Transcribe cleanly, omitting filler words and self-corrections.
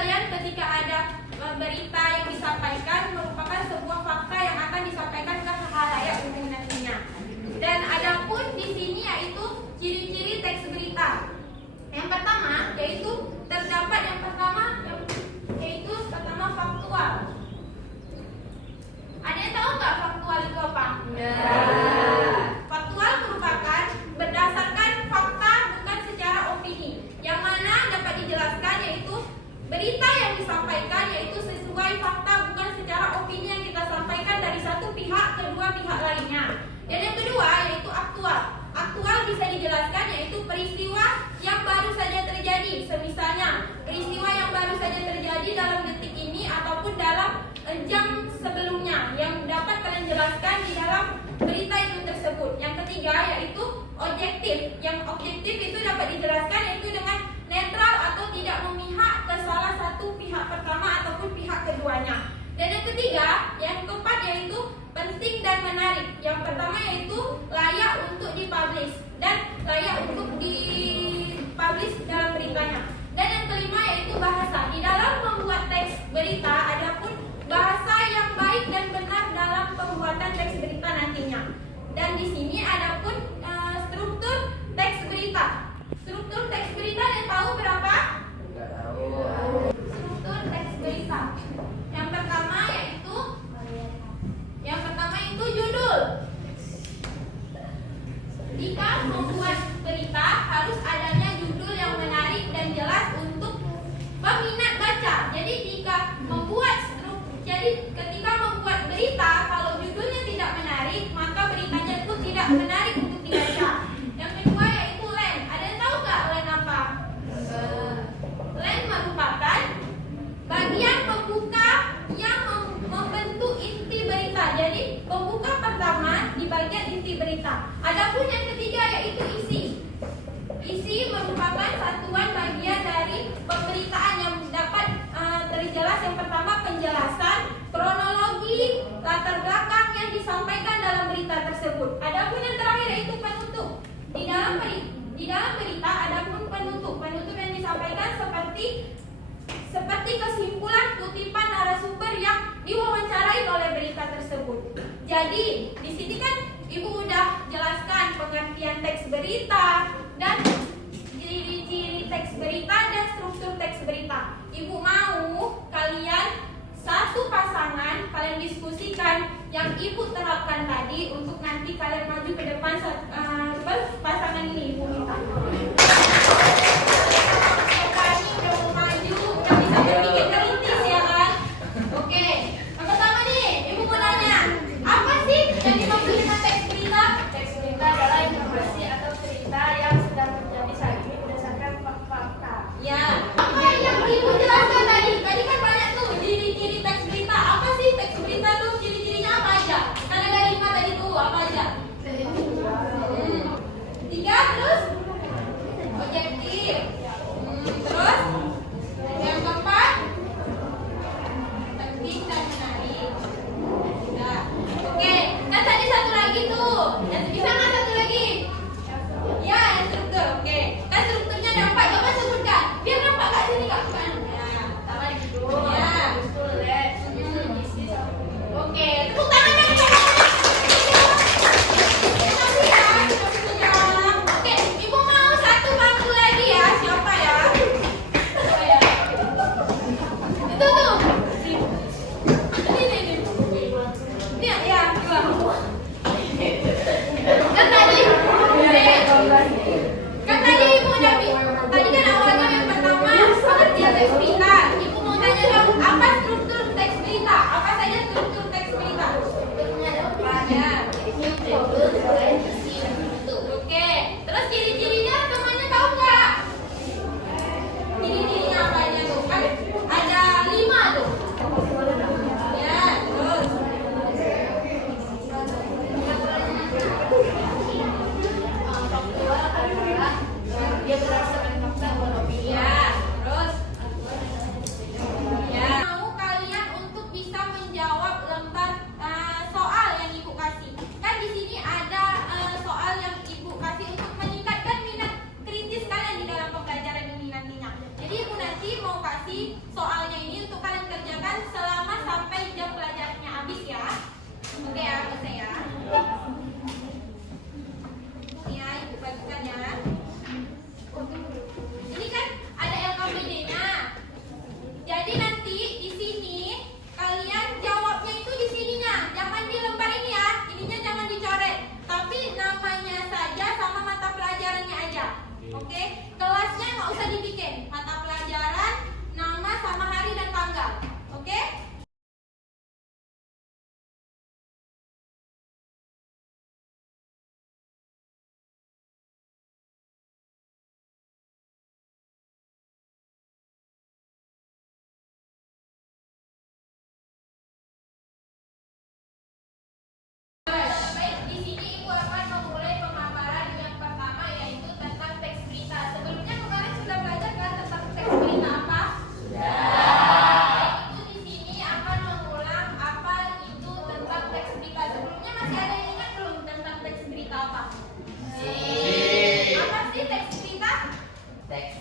kalian ketika ada berita yang disampaikan merupakan sebuah fakta yang akan disampaikan ke khalayak umum nantinya. Dan adapun di sini yaitu ciri-ciri teks berita. Yang pertama yaitu terdapat yaitu faktual. Ada yang tahu nggak faktual itu apa? Faktual merupakan berdasarkan fakta bukan secara opini. Yang mana dapat dijelaskan yaitu berita yang disampaikan yaitu sesuai fakta bukan secara opini yang kita sampaikan dari satu pihak ke dua pihak lainnya. Dan yang kedua yaitu aktual. Aktual bisa dijelaskan yaitu peristiwa yang baru saja terjadi. Semisalnya peristiwa yang baru saja terjadi dalam detik ini ataupun dalam jam sebelumnya yang dapat kalian jelaskan di dalam berita itu tersebut. Yang ketiga yaitu objektif. Yang objektif itu dapat dijelaskan yaitu dengan netral atau tidak memihak ke salah satu pihak pertama ataupun pihak keduanya. Dan yang ketiga, yang keempat yaitu penting dan menarik. Yang pertama yaitu layak untuk dipublish dan layak untuk dipublish dalam beritanya. Dan yang kelima yaitu bahasa. Di dalam membuat teks berita adapun bahasa yang baik dan benar dalam pembuatan teks berita nantinya. Dan di sini adapun struktur teks berita. Struktur teks berita yang tahu berapa? Enggak tahu. Struktur teks berita. Yang pertama itu judul. Jika membuat berita harus adanya judul yang menarik dan jelas untuk peminat baca. Jadi ketika membuat berita kalau judulnya tidak menarik maka beritanya itu tidak menarik untuk dibaca. Yang kedua yaitu len. Ada yang tahu nggak len apa? Len merupakan bagian pembuka yang membentuk inti berita. Jadi pembuka pertama di bagian inti berita. Adapun yang ketiga yaitu isi. Isi merupakan satuan bagian dari pemberitaan yang dapat terjelas. Yang pertama penjelasan, kronologi, latar belakang yang disampaikan dalam berita tersebut. Adapun yang terakhir yaitu penutup. Di dalam berita adapun penutup. Penutup yang disampaikan seperti kesimpulan kutipan narasumber yang diwawancarai oleh berita tersebut. Jadi di sini kan Ibu udah jelaskan pengertian teks berita dan ciri-ciri teks berita dan struktur teks berita. Ibu mau kalian satu pasangan kalian diskusikan yang Ibu terapkan tadi untuk nanti kalian maju ke depan. Pasangan ini Ibu minta. Terus Oke, kelasnya nggak usah dibikin. Mata pelajaran, nama sama hari dan tanggal. Oke? Baik, di sini Ibu akan memulai pemaparan yang pertama yaitu tentang teks berita. Sebelumnya kemarin sudah belajar kan tentang teks berita apa? Ibu di sini akan mengulang apa itu tentang teks berita. Sebelumnya masih ada yang ingat belum tentang teks berita apa? Apa sih teks berita? Teks